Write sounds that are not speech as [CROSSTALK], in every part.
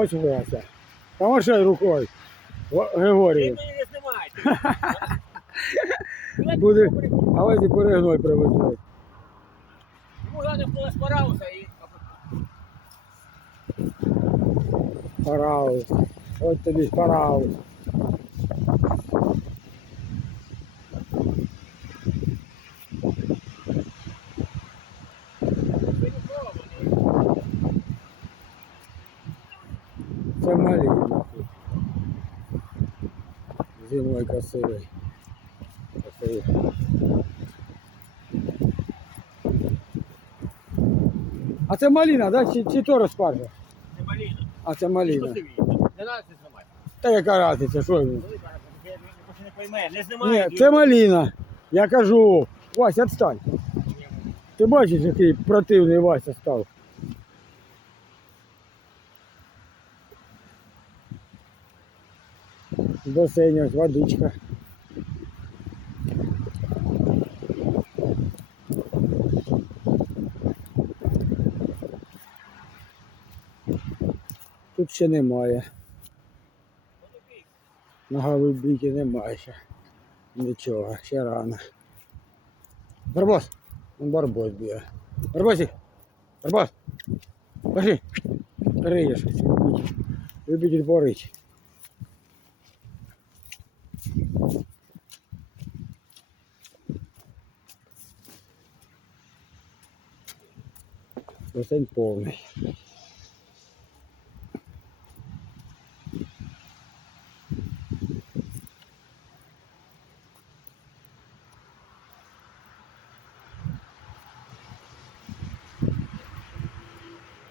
Ось Вася. Помашай рукою. Григорій. [LAUGHS] Буде. А ось і перегной привезли. Ну, головне було спорався і Параус. Ось тобі параус. Це малина. Зимою красивий. Красивий. А це малина, да? Чи, чи то розпаржа? Це маліна. А це Що малина. Не треба це знімати. Та яка разниця, що він? Не- пойме. Ні, це малина. Я кажу, Вася, відстань. Ти бачиш, який противний Вася став. Ось водичка. Тут ще немає. На голубіки немає ще. Нічого, ще рано. Барбос! Барбос бігає. Барбосик! Барбос! Пошли! Риє щось. любитель. Любитель порить. Басейн повний.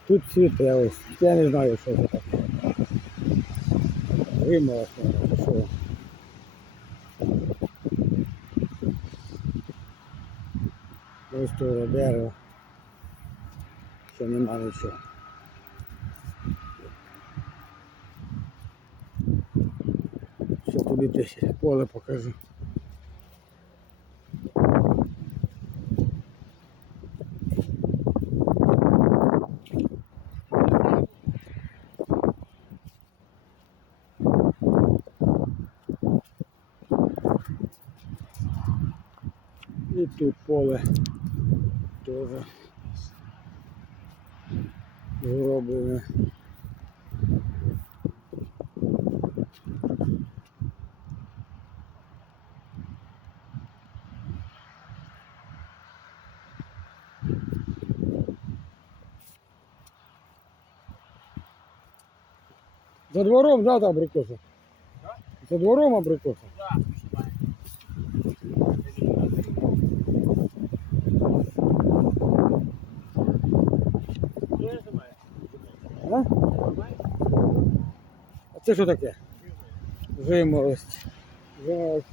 Тут цвіте ось. Я не знаю, що це таке. Вимилось, що. Ось тут дерево. Ще нема нічого. Що тобі теж поле покажу. І тут поле теж зроблене. За двором, да, там абрикоса? Да? За двором абрикоса? Да, А? А це що таке? Жимолость. Жимолость.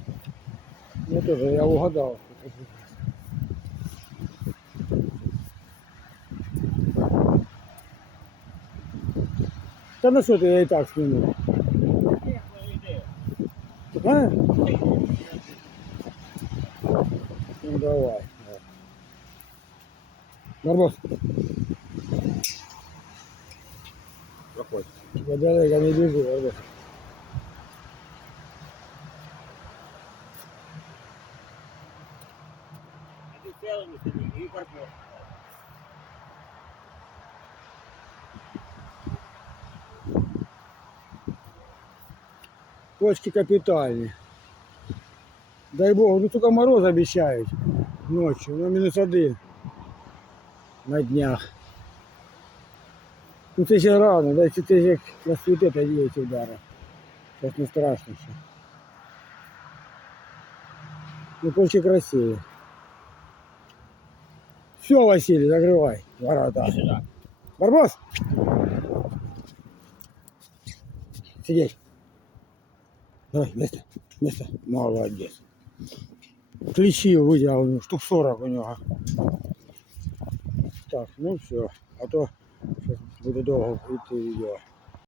Ну теж я угадав. Та на що ти я і так зніму? А? Ну давай. Барбос, Проходь. я далеко не біжу, Барбос. А ти цілими собі і карпо. Почки капитальные. Дай бог, ну только мороз обещают ночью, ну минус один на днях. Ну це ще рано, да, якщо ти як розцвіте, тоді є ці удари. Зараз не страшно ще. Ну почки красиві. Все, Василий, закрывай ворота. Іди сюди. Барбос! Сидеть. Давай, место, место. Молодец. Ключи вытягнул, штук 40 у него. Так, ну все. А то сейчас буде довго йти відео.